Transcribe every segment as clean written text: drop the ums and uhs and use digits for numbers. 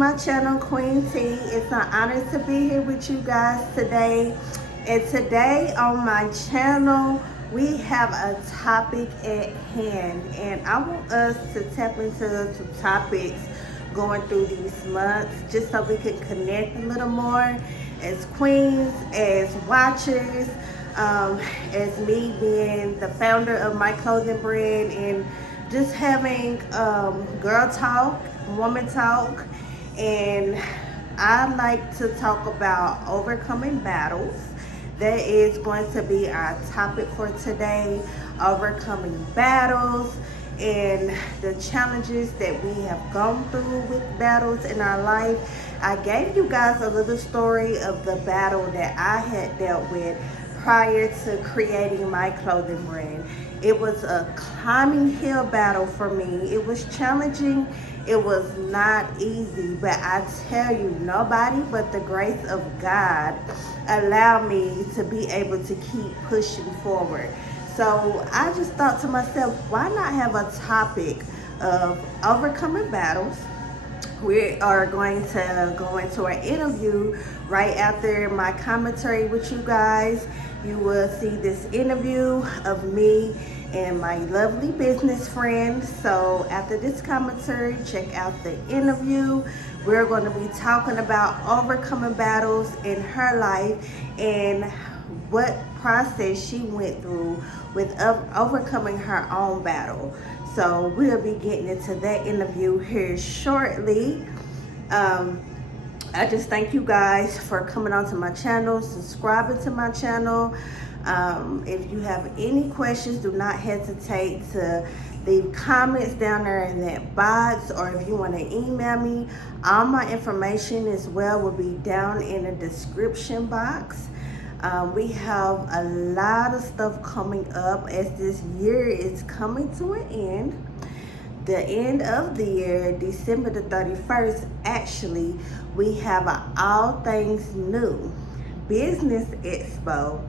my channel, Queen T. It's an honor to be here with you guys today. And today on my channel, we have a topic at hand. And I want us to tap into some topics going through these months just so we can connect a little more as queens, as watchers, as me being the founder of my clothing brand, and just having girl talk, woman talk. And I like to talk about overcoming battles. That is going to be our topic for today, overcoming battles and the challenges that we have gone through with battles in our life. I gave you guys a little story of the battle that I had dealt with prior to creating my clothing brand. It was a climbing hill battle for me. It was challenging. It was not easy, but I tell you, nobody but the grace of God allowed me to be able to keep pushing forward. So I just thought to myself, why not have a topic of overcoming battles? We are going to go into our interview right after my commentary with you guys. You will see this interview of me and my lovely business friend. So after this commentary, check out the interview. We're going to be talking about overcoming battles in her life and what process she went through with overcoming her own battle. So we'll be getting into that interview here shortly. I just thank you guys for coming onto my channel, subscribing to my channel. If you have any questions, do not hesitate to leave comments down there in that box, or if you want to email me, all my information as well will be down in the description box. We have a lot of stuff coming up as this year is coming to an end. The end of the year, December the 31st, actually, we have an All Things New Business Expo.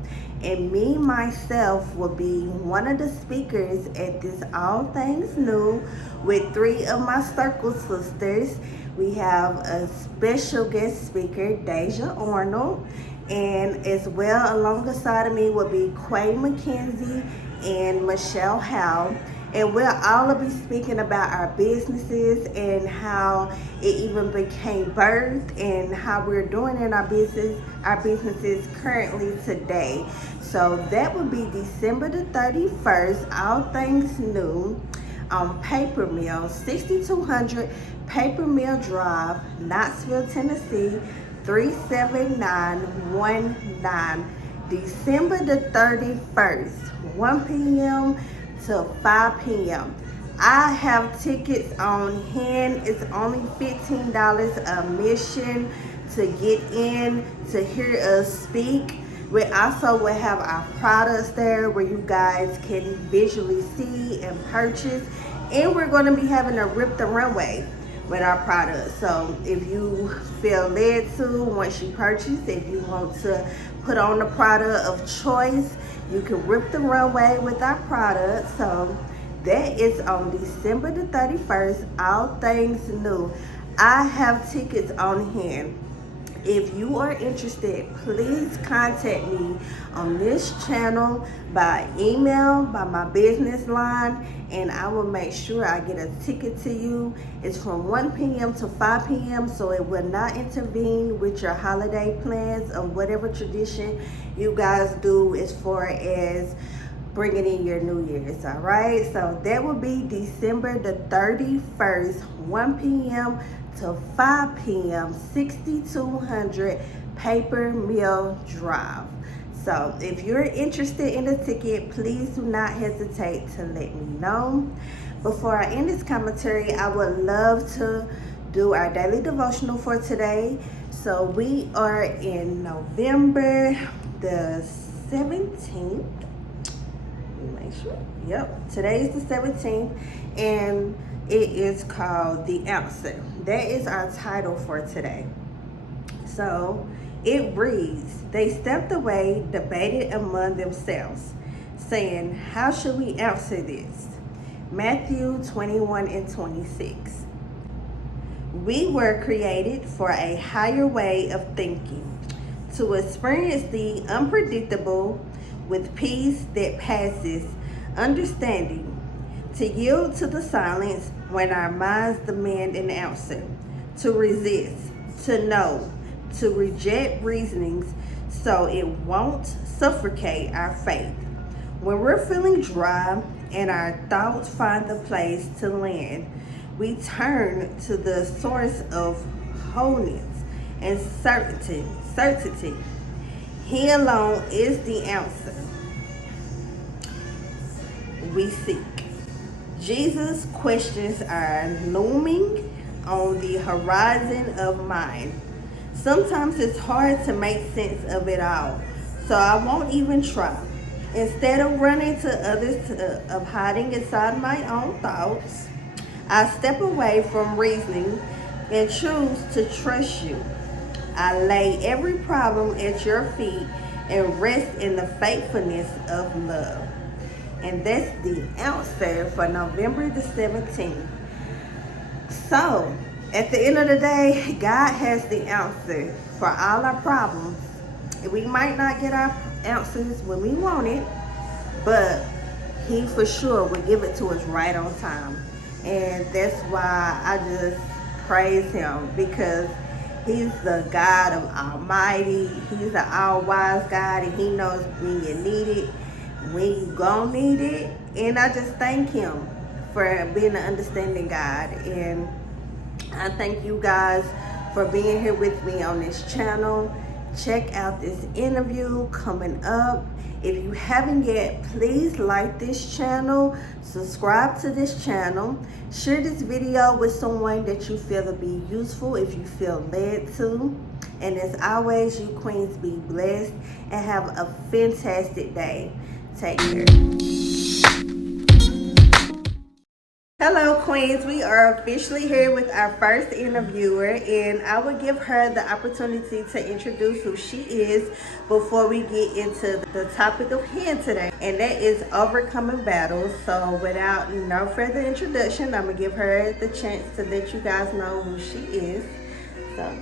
And me, myself, will be one of the speakers at this All Things New with 3 of my circle sisters. We have a special guest speaker, Deja Arnold. And as well, alongside of me will be Quay McKenzie and Michelle Howe. And we'll all be speaking about our businesses and how it even became birthed and how we're doing in our businesses currently today. So that will be December the 31st, All Things New, on Papermill, 6200 Papermill Drive, Knoxville, Tennessee, 37919. December the 31st, 1 p.m. to 5 p.m. I have tickets on hand. It's only $15 admission to get in to hear us speak. We also will have our products there where you guys can visually see and purchase. And we're going to be having a Rip the Runway with our products. So if you feel led to, once you purchase, if you want to put on the product of choice, you can rip the runway with our product. So that is on December the 31st, All Things New. I have tickets on hand. If you are interested, please contact me on this channel by email, by my business line, and I will make sure I get a ticket to you. It's from 1 p.m. to 5 p.m., so it will not intervene with your holiday plans or whatever tradition you guys do as far as bringing in your New Year's, all right? So that will be December the 31st, 1 p.m. to 5 p.m., 6200 Paper Mill Drive. So if you're interested in the ticket, please do not hesitate to let me know. Before I end this commentary, I would love to do our daily devotional for today. So we are in November the 17th. Make sure. Yep, today is the 17th, and it is called The Answer. That is our title for today. So it reads, they stepped away, debated among themselves, saying, how should we answer this? Matthew 21 and 26. We were created for a higher way of thinking, to experience the unpredictable with peace that passes understanding, to yield to the silence when our minds demand an answer, to resist, to know, to reject reasonings so it won't suffocate our faith. When we're feeling dry and our thoughts find a place to land, we turn to the source of wholeness and certainty. He alone is the answer we seek. Jesus' questions are looming on the horizon of mine. Sometimes it's hard to make sense of it all, so I won't even try. Instead of running to others, of hiding inside my own thoughts, I step away from reasoning and choose to trust you. I lay every problem at your feet and rest in the faithfulness of love. And that's the answer for November the 17th. So, at the end of the day, God has the answer for all our problems. We might not get our answers when we want it, but He for sure will give it to us right on time. And that's why I just praise Him, because He's the God of Almighty. He's the all-wise God, and He knows when you need it, when you gonna need it. And I just thank Him for being an understanding God. And I thank you guys for being here with me on this channel. Check out this interview coming up. If you haven't yet, please like this channel, subscribe to this channel, share this video with someone that you feel to be useful if you feel led to. And as always, you queens be blessed and have a fantastic day. Take care. Hello queens, we are officially here with our first interviewer, and I will give her the opportunity to introduce who she is before we get into the topic of hand today, and that is overcoming battles. So without no further introduction, I'm gonna give her the chance to let you guys know who she is. So,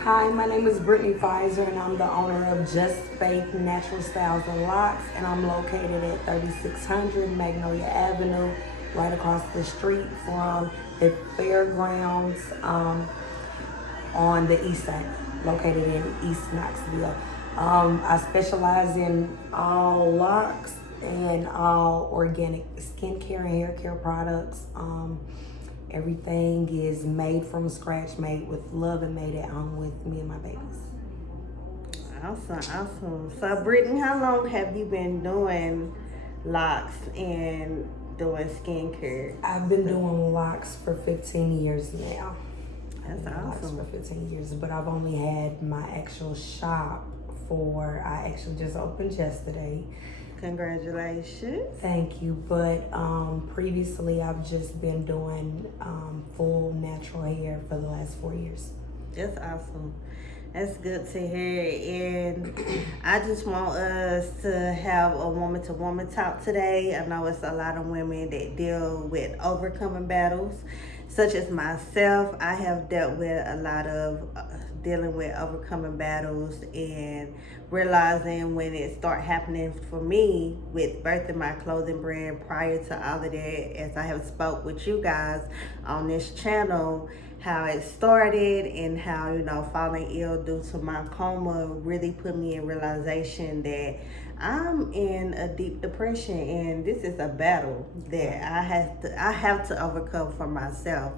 hi, my name is Brittney FIZER, and I'm the owner of Just Faith Natural Styles and Locks, and I'm located at 3600 Magnolia Avenue, right across the street from the fairgrounds on the east side, located in East Knoxville. I specialize in all locks and all organic skincare and hair care products. Everything is made from scratch, made with love, and made at home with me and my babies. Awesome. So Brittney, how long have you been doing locks and doing skincare? I've been doing locks for 15 years now. That's awesome. Locks for 15 years, but I've only had my actual shop I actually just opened yesterday. Congratulations. Thank you. But previously I've just been doing full natural hair for the last 4 years. That's awesome. That's good to hear. And I just want us to have a woman-to-woman talk today. I know it's a lot of women that deal with overcoming battles, such as myself. I have dealt with a lot of dealing with overcoming battles and realizing when it started happening for me with birthing my clothing brand. Prior to all of that, as I have spoke with you guys on this channel, how it started and how, falling ill due to my coma really put me in realization that I'm in a deep depression, and this is a battle that I have to overcome for myself.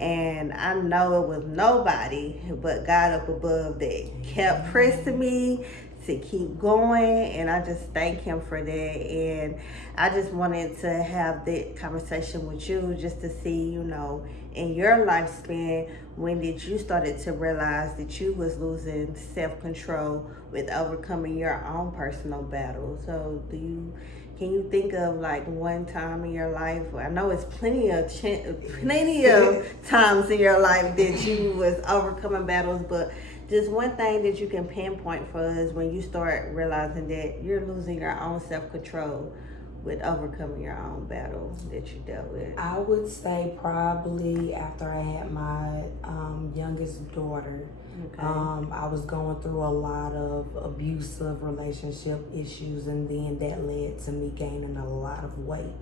And I know it was nobody but God up above that kept pressing me to keep going, and I just thank Him for that. And I just wanted to have that conversation with you just to see, in your lifespan, when did you started to realize that you was losing self-control with overcoming your own personal battle? So can you think of like one time in your life? I know it's plenty of times in your life that you was overcoming battles, but just one thing that you can pinpoint for us when you start realizing that you're losing your own self-control with overcoming your own battle that you dealt with? I would say probably after I had my youngest daughter. Okay. I was going through a lot of abusive relationship issues, and then that led to me gaining a lot of weight.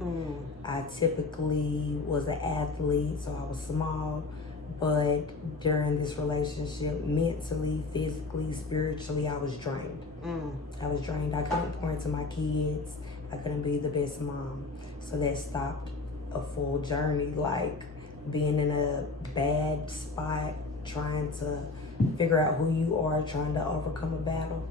I typically was an athlete, so I was small, but during this relationship, mentally, physically, spiritually, I was drained. I was drained. I couldn't pour into my kids. I couldn't be the best mom. So that stopped a full journey, like being in a bad spot, trying to figure out who you are, trying to overcome a battle.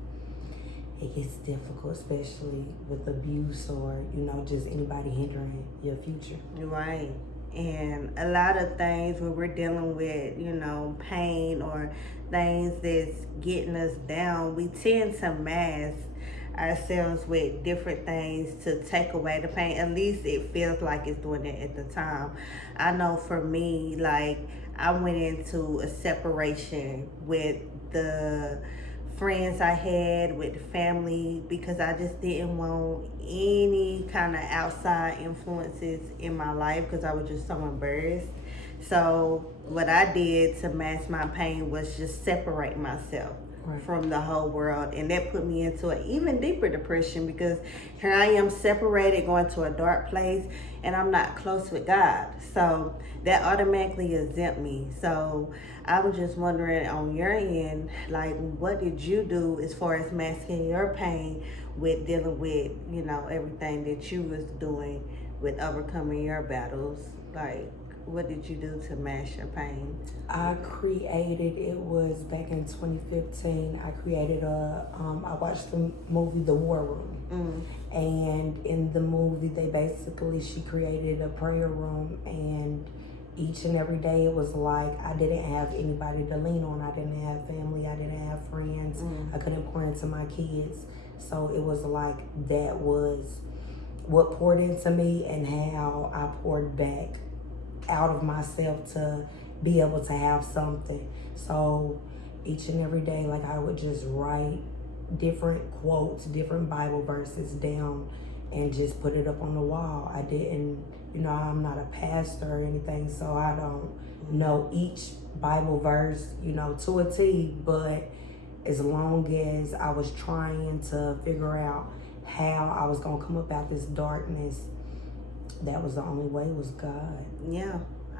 It gets difficult, especially with abuse or, just anybody hindering your future. Right. And a lot of things when we're dealing with, pain or things that's getting us down, we tend to mask ourselves with different things to take away the pain. At least it feels like it's doing it at the time. I know for me, like, I went into a separation with the friends I had, with the family, because I just didn't want any kind of outside influences in my life because I was just so embarrassed. So what I did to mask my pain was just separate myself from the whole world, and that put me into an even deeper depression because here I am separated, going to a dark place, and I'm not close with God. So that automatically exempt me. So I was just wondering on your end, like, what did you do as far as masking your pain with dealing with, everything that you was doing with overcoming your battles? Like, what did you do to mask your pain? It was back in 2015, I watched the movie The War Room. And in the movie, she created a prayer room, and each and every day it was like I didn't have anybody to lean on. I didn't have family, I didn't have friends. I couldn't pour into my kids. So it was like that was what poured into me and how I poured back out of myself to be able to have something. So each and every day, like, I would just write different quotes, different Bible verses down and just put it up on the wall. I didn't, I'm not a pastor or anything, so I don't know each Bible verse, to a T, but as long as I was trying to figure out how I was gonna come up out this darkness, that was the only way, was God. Yeah,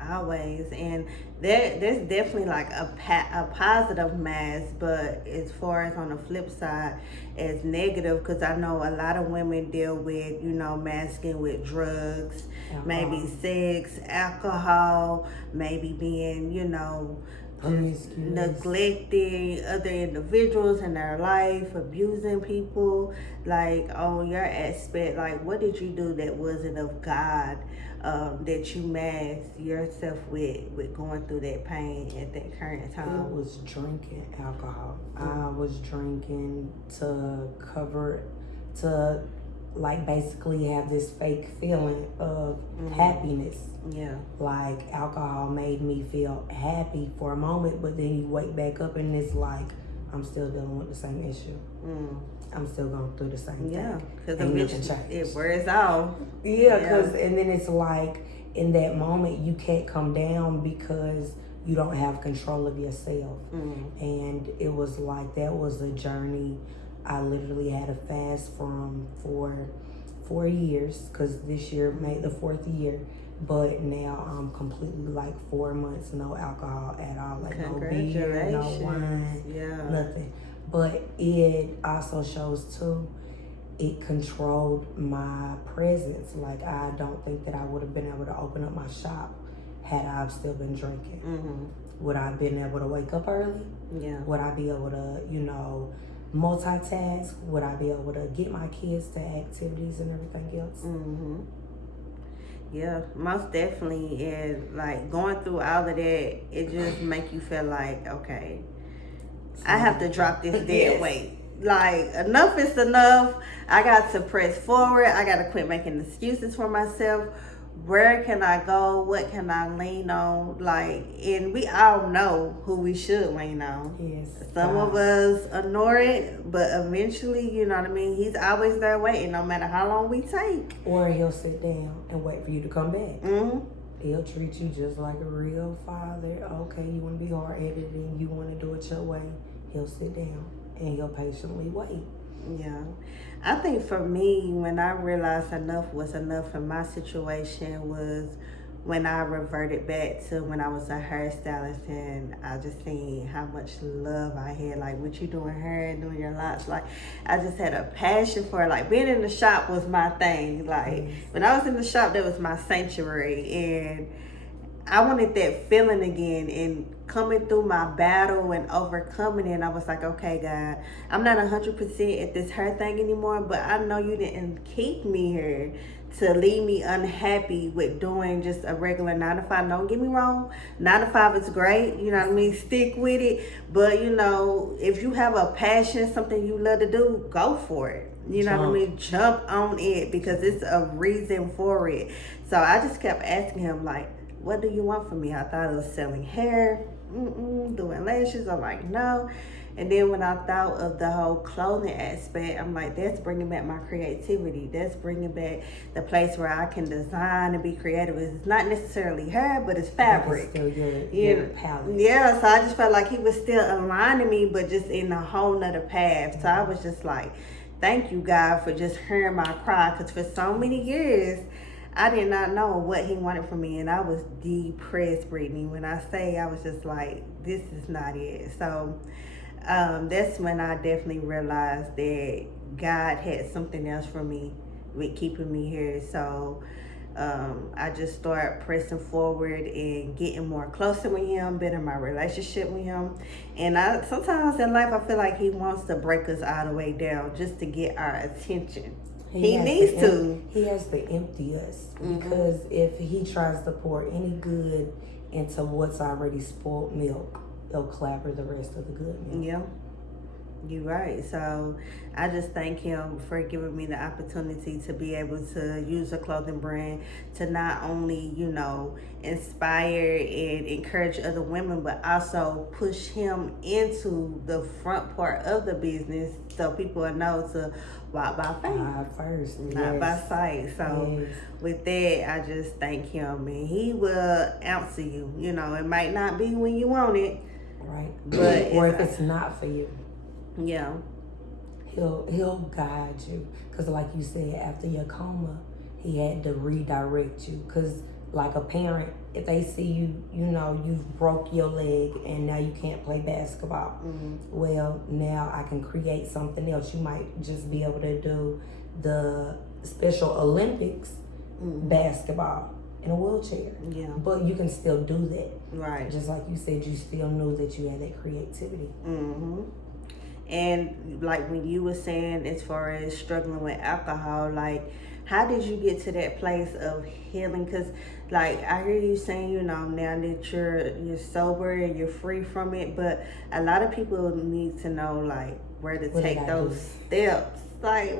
always. And there's definitely like a positive mask, but as far as on the flip side, it's negative, because I know a lot of women deal with, masking with drugs, maybe sex, alcohol, maybe being, neglecting other individuals in their life, abusing people. Like, on your aspect, like, what did you do that wasn't of God, that you masked yourself with going through that pain at that current time? It was drinking alcohol. I was drinking to like, basically have this fake feeling of happiness. Yeah. Like, alcohol made me feel happy for a moment, but then you wake back up and it's like, I'm still dealing with the same issue. I'm still going through the same thing. Yeah, because it wears off. Yeah, and then it's like, in that moment, you can't come down because you don't have control of yourself. And it was like, that was a journey. I literally had a fast from for 4 years, because this year made the 4th year. But now I'm completely, like, 4 months, no alcohol at all. Like, no beer, no wine, nothing. But it also shows, too, it controlled my presence. Like, I don't think that I would have been able to open up my shop had I still been drinking. Would I have been able to wake up early? Yeah. Would I be able to, multitask? Would I be able to get my kids to activities and everything else? Yeah, most definitely. And like, going through all of that, it just make you feel like, okay, I have to drop this dead weight. Like, enough is enough. I got to press forward. I got to quit making excuses for myself. where can I go? What can I lean on? Like, and we all know who we should lean on. Yes. Some of us ignore it, but eventually, you know what I mean? He's always there waiting, no matter how long we take. Or he'll sit down and wait for you to come back. Mm-hmm. He'll treat you just like a real father. Okay, you want to be hard-headed and you want to do it your way. He'll sit down and he'll patiently wait. Yeah. I think for me, when I realized enough was enough in my situation was when I reverted back to when I was a hairstylist, and I just seen how much love I had, like what you doing hair and doing your locks. Like, I just had a passion for it. Like, being in the shop was my thing. Like, when I was in the shop, that was my sanctuary, and I wanted that feeling again. And coming through my battle and overcoming it, I was like, okay, God, I'm not 100% at this hair thing anymore, but I know you didn't keep me here to leave me unhappy with doing just a regular 9 to 5. Don't get me wrong, 9 to 5 is great, you know what I mean? Stick with it. But, you know, if you have a passion, something you love to do, go for it. You know what I mean? Jump on it, because it's a reason for it. So I just kept asking him, like, what do you want from me? I thought it was selling hair, doing lashes. I'm like, no. And then when I thought of the whole clothing aspect, I'm like, that's bringing back my creativity. That's bringing back the place where I can design and be creative. It's not necessarily hair, but it's fabric. It's still your palette. Yeah, so I just felt like he was still aligning me, but just in a whole nother path. So I was just like, thank you, God, for just hearing my cry. Because for so many years, I did not know what he wanted from me, and I was depressed, Brittney. When I say I was just like, this is not it. So that's when I definitely realized that God had something else for me with keeping me here. So I just started pressing forward and getting more closer with him, better my relationship with him. And sometimes in life, I feel like he wants to break us all the way down just to get our attention. He needs to. He has to empty us, because if he tries to pour any good into what's already spoiled milk, he'll clabber the rest of the good milk. Yeah, you're right. So I just thank him for giving me the opportunity to be able to use a clothing brand to not only, you know, inspire and encourage other women, but also push him into the front part of the business so people will know to walk by faith, not by sight. So with that, I just thank him, and he will answer you. You know, it might not be when you want it, right? But or if it's not for you, yeah, he'll guide you. Because like you said, after your coma, he had to redirect you. Because like a parent, if they see you, you know, you've broke your leg and now you can't play basketball. Well, now I can create something else. You might just be able to do the Special Olympics basketball in a wheelchair. Yeah. But you can still do that. Right. Just like you said, you still knew that you had that creativity. And like when you were saying, as far as struggling with alcohol, like, how did you get to that place of healing? Because, like, I hear you saying, you know, now that you're sober and you're free from it, but a lot of people need to know, like, where to take those steps. Like,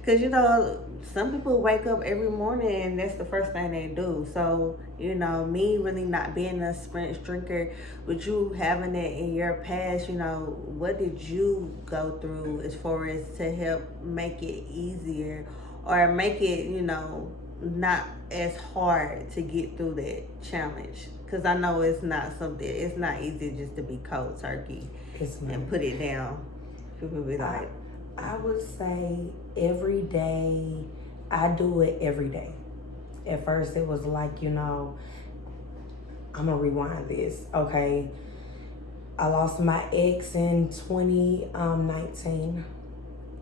because, you know, some people wake up every morning and that's the first thing they do. So, you know, me really not being a Sprint drinker, with you having it in your past, you know, what did you go through as far as to help make it easier or make it, you know, not as hard to get through that challenge? Because I know it's not easy just to be cold turkey and put it down. People be like, I would say every day, I do it every day. At first it was like, you know, I'm gonna rewind this, okay? I lost my ex in 2019.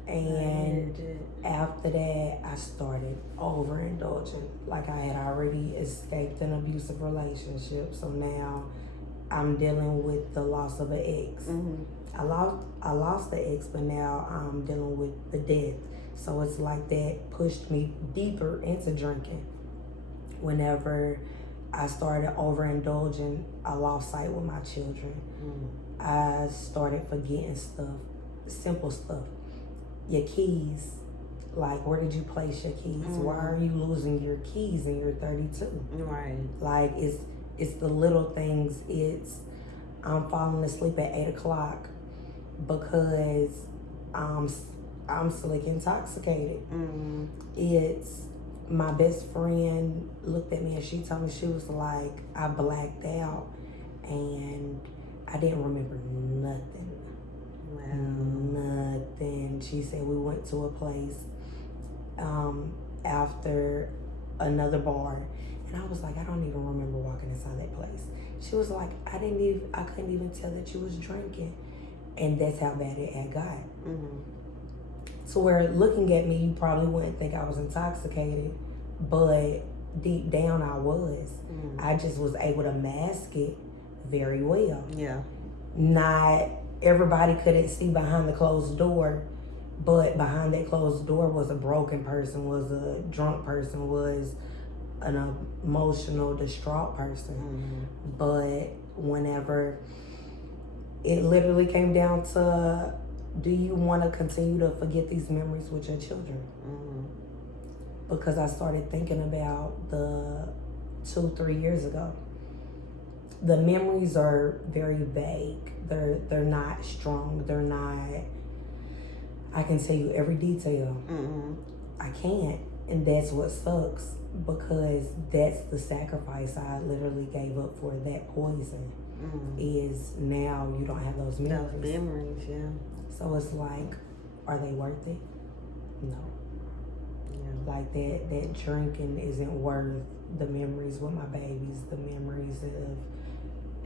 And after that, I started overindulging. Like, I had already escaped an abusive relationship. So now I'm dealing with the loss of an ex. I lost the ex, but now I'm dealing with the death. So it's like that pushed me deeper into drinking. Whenever I started overindulging, I lost sight with my children. I started forgetting stuff, simple stuff. Your keys. Like, where did you place your keys? Why are you losing your keys and you're 32? Right. Like, it's the little things. It's I'm falling asleep at 8 o'clock because I'm slick intoxicated. It's my best friend looked at me and she told me, she was like, I blacked out and I didn't remember nothing. Nothing. She said we went to a place after another bar, and I was like, I don't even remember walking inside that place. She was like, I couldn't even tell that you was drinking, and that's how bad it had got. So where looking at me, you probably wouldn't think I was intoxicated, but deep down I was. I just was able to mask it very well. Yeah. Not everybody couldn't see behind the closed door, but behind that closed door was a broken person, was a drunk person, was an emotional, distraught person. But whenever it literally came down to, do you want to continue to forget these memories with your children? Because I started thinking about the 2-3 years ago. The memories are very vague. They're not strong. They're not, I can tell you every detail. I can't. And that's what sucks, because that's the sacrifice I literally gave up for that poison. Is now you don't have those memories. Those memories, yeah. So it's like, are they worth it? No. Yeah. Like that drinking isn't worth the memories with my babies, the memories of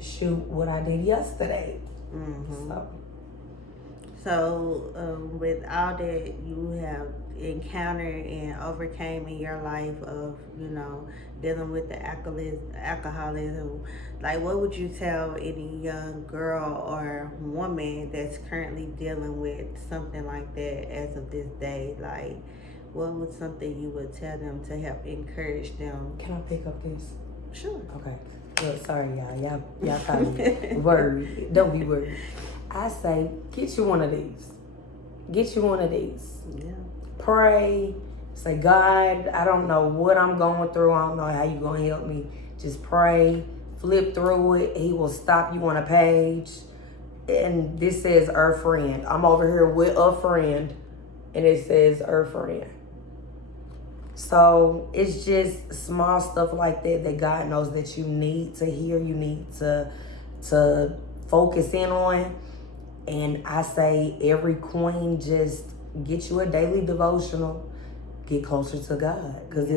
shoot what I did yesterday. So with all that you have encountered and overcame in your life of, dealing with the alcoholism, like, what would you tell any young girl or woman that's currently dealing with something like that as of this day? Like, what would something you would tell them to help encourage them? Can I pick up this? Sure. Okay. Look, sorry, y'all. Y'all call me worried. Don't be worried. I say, get you one of these. Get you one of these. Yeah. Pray. Say, God, I don't know what I'm going through. I don't know how you're going to help me. Just pray. Flip through it. He will stop you on a page. And this says, our friend. I'm over here with a friend. And it says, our friend. So it's just small stuff like that God knows that you need to hear, you need to focus in on. And I say every queen, just get you a daily devotional, get closer to God. Because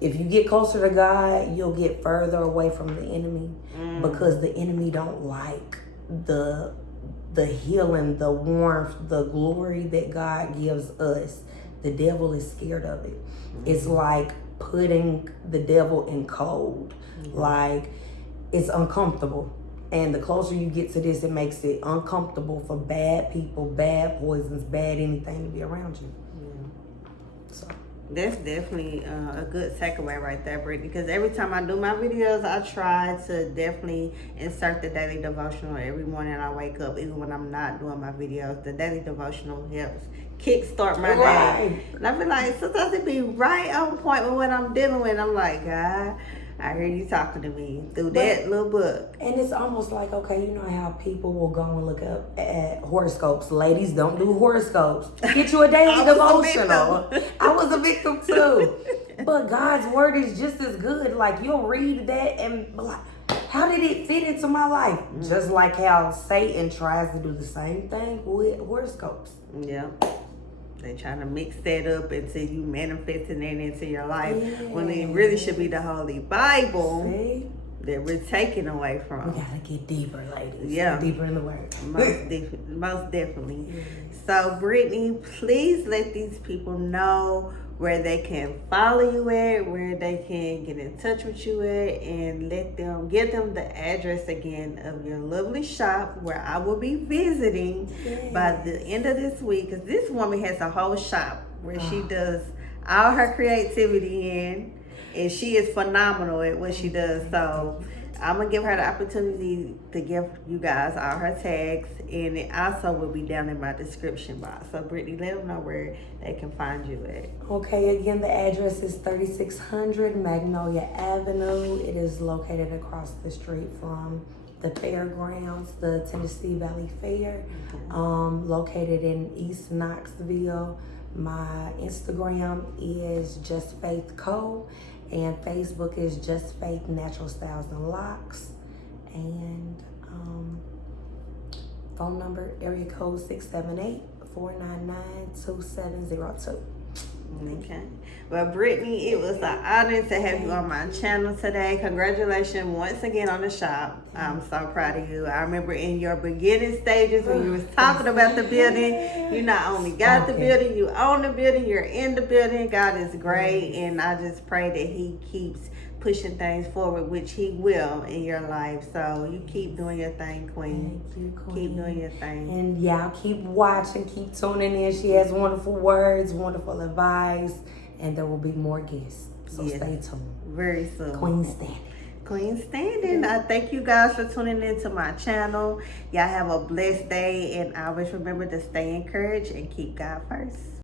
if you get closer to God, you'll get further away from the enemy. Because the enemy don't like the healing, the warmth, the glory that God gives us. The devil is scared of it. It's like putting the devil in cold. Like, it's uncomfortable. And the closer you get to this, it makes it uncomfortable for bad people, bad poisons, bad anything to be around you. So that's definitely a good takeaway right there, Brittney, because every time I do my videos, I try to definitely insert the daily devotional every morning I wake up, even when I'm not doing my videos. The daily devotional helps kickstart my day. And I feel like sometimes it be right on point with what I'm dealing with. I'm like, God, I hear you talking to me through that little book. And it's almost like, okay, you know how people will go and look up at horoscopes. Ladies, don't do horoscopes. Get you a daily devotional. I was a victim too. But God's word is just as good. Like, you'll read that and be like, how did it fit into my life? Just like how Satan tries to do the same thing with horoscopes. Yeah. They trying to mix that up until you manifesting that into your life, when it really should be the Holy Bible that we're taking away from. We gotta get deeper, ladies. Yeah, deeper in the word. Most definitely. So, Brittney, please let these people know where they can follow you at, where they can get in touch with you at, and give them the address again of your lovely shop where I will be visiting by the end of this week. Because this woman has a whole shop where she does all her creativity in, and she is phenomenal at what she does. So I'm gonna give her the opportunity to give you guys all her tags, and it also will be down in my description box. So Brittney, let them know where they can find you at. Okay, again, the address is 3600 Magnolia Avenue. It is located across the street from the fairgrounds, the Tennessee Valley Fair, located in East Knoxville. My Instagram is Just Faith Co, and Facebook is Just Faith Natural Styles and Locks, and phone number area code 678-499-2702. Okay. Well, Brittney, it was an honor to have you on my channel today. Congratulations once again on the shop. I'm so proud of you. I remember in your beginning stages when you was talking about the building, you not only got the building, you own the building, you're in the building. God is great, and I just pray that he keeps pushing things forward, which he will in your life. So you keep doing your thing, Queen. Thank you, Queen. Keep doing your thing. And y'all keep watching, keep tuning in. She has wonderful words, wonderful advice, and there will be more guests. So stay tuned. Very soon. Queen Standing. Queen Standing. I thank you guys for tuning into my channel. Y'all have a blessed day, and always remember to stay encouraged and keep God first.